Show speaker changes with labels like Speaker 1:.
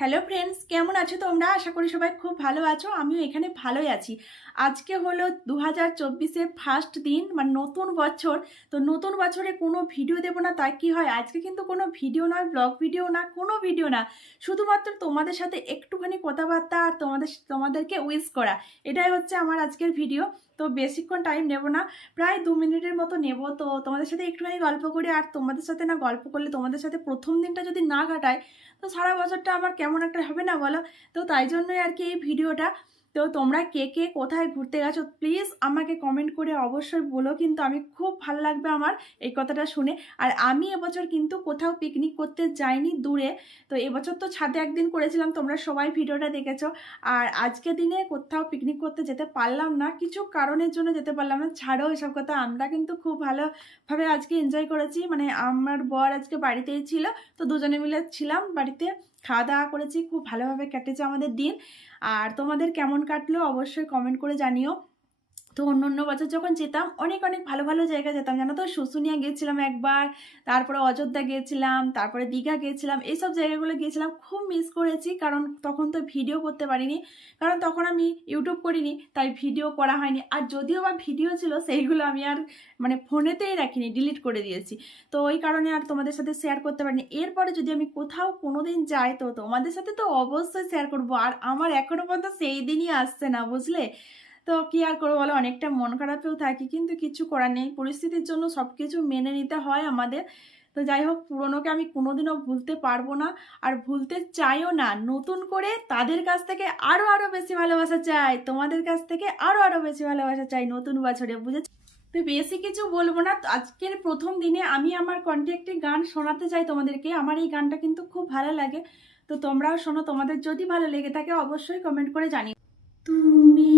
Speaker 1: Hello friends কেমন আছো তোমরা? আশা করি সবাই খুব ভালো আছো। আমিও এখানে ভালোই আছি। আজকে হলো দু হাজার চব্বিশের ফার্স্ট দিন মানে নতুন বছর। তো নতুন বছরে কোনো ভিডিও দেবো না, তাই কি হয়? আজকে কিন্তু কোনো ভিডিও নয় ব্লগ ভিডিও না, কোনো ভিডিও না। শুধুমাত্র তোমাদের সাথে একটুখানি কথাবার্তা আর তোমাদের, তোমাদেরকে উইশ করা। এটাই হচ্ছে আমার আজকের ভিডিও তো বেশিক্ষণ টাইম নেব না। প্রায় দু মিনিটের মতো নেব। তো তোমাদের সাথে একটুখানি গল্প করি। আর তোমাদের সাথে না গল্প করলে তোমাদের সাথে প্রথম দিনটা যদি না কাটায়, তো সারা বছরটা আমার কেমন একটা হবে না বলো? তো তাই জন্যই আর কি এই ভিডিওটা তো তোমরা কে কে কোথায় ঘুরতে গেছো প্লিজ আমাকে কমেন্ট করে অবশ্যই বলো। কিন্তু আমি খুব ভালো লাগবে আমার এই কথাটা শুনে। আর আমি এবছর কিন্তু কোথাও পিকনিক করতে যাইনি দূরে। তো এবছর তো ছাদে একদিন করেছিলাম, তোমরা সবাই ভিডিওটা দেখেছ। আর আজকে দিনে কোথাও পিকনিক করতে যেতে পারলাম না। কিছু কারণের জন্য যেতে পারলাম না। ছাড়ো এসব কথা, আমরা কিন্তু খুব ভালোভাবে আজকে এনজয় করেছি। মানে আমার বর আজকে বাড়িতেই ছিল, তো দুজনে মিলে ছিলাম বাড়িতে। খাওয়া দাওয়া করেছি, খুব ভালোভাবে কেটেছে আমাদের দিন। আর তোমাদের কেমন কাটলো অবশ্যই কমেন্ট করে জানিও। তো অন্য অন্য বছর যখন যেতাম, অনেক অনেক ভালো ভালো জায়গা যেতাম। জানো তো? শুশুনিয়া গিয়েছিলাম একবার, তারপরে অযোধ্যা গিয়েছিলাম, তারপরে দীঘা গিয়েছিলাম, এইসব জায়গাগুলো গিয়েছিলাম। খুব মিস করেছি, কারণ তখন তো ভিডিও করতে পারিনি। কারণ তখন আমি ইউটিউব করিনি, তাই ভিডিও করা হয়নি। আর যদিও বা ভিডিও ছিল, সেইগুলো আমি আর মানে ফোনেতেই রাখিনি ডিলিট করে দিয়েছি। তো ওই কারণে আর তোমাদের সাথে শেয়ার করতে পারিনি। এরপরে যদি আমি কোথাও কোনো দিন যাই, তো তোমাদের সাথে তো অবশ্যই শেয়ার করব। আর আমার এখনও পর্যন্ত সেই দিনই আসছে না, বুঝলে? তো কি আর করব বলো? অনেকটা মন খারাপেও থাকি, কিন্তু কিছু করার নেই। পরিস্থিতির জন্য সব কিছু মেনে নিতে হয় আমাদের। তো যাই হোক, পুরনোকে আমি কোনোদিনও ভুলতে পারব না। আর ভুলতে চাইও না, নতুন করে তাদের কাছ থেকে আরও আরও বেশি ভালোবাসা চাই। তোমাদের কাছ থেকে আরও আরও বেশি ভালোবাসা চাই নতুন বছরে, বুঝেছ? তো বেশি কিছু বলব না। আজকের প্রথম দিনে আমি আমার কণ্ঠে একটি গান শোনাতে চাই তোমাদেরকে। আমার এই গানটা কিন্তু খুব ভালো লাগে। তো তোমরাও শোনো, তোমাদের যদি ভালো লেগে থাকে অবশ্যই কমেন্ট করে জানিও। তুমি